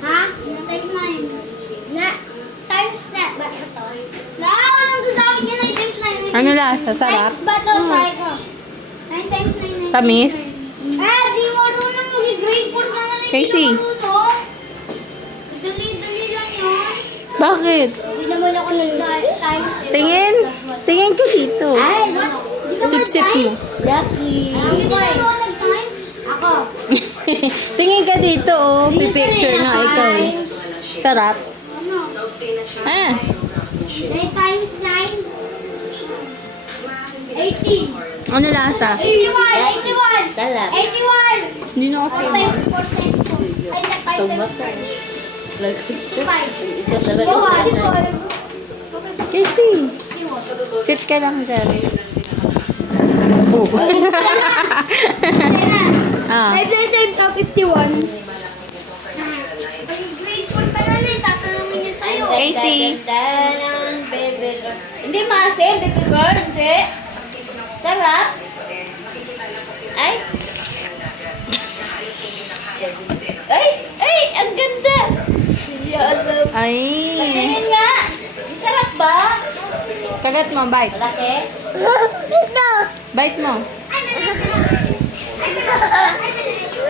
Ha? Times 9. Na, times na. Ba ito? Ang gagamit niya na yung times 9. Ano lasa? Sarap? Times ba ito? Sorry ko. 9 times 9. Tamis? Di mo marunong mag-grade 4 ka na. Casey. Dali-dali lang yun. Bakit? Hindi naman ako nag-times. Tingin? Tingin ka dito. Ay, what? Sip-sip mo. Lucky. Hindi naman ako nag-times. Ako. Tingin ka dito, oh. Pipicture na ikaw eh. Sarap. Ano? Ah. 9 times 9. 18. Ano lasa? 81. 81. Talap. 81. Hindi na kasi. 4 times 4 times 2. Ay, 5 times 4. 5. Isa talaga. Oh, adi po. Casey. Sit ka lang dyan. Oh. Ah. 5 times 51. Grade 4 pa na rin. Tatanungin niya sa'yo. Casey. Baby girl. Hindi maasim, baby girl. Hindi. Sarap. Ay. Ay, ay, ang ganda. Hindi alam. Ay. Tingin nga. Sarap ba? Kagat mo, bite. Malaki? Bite mo.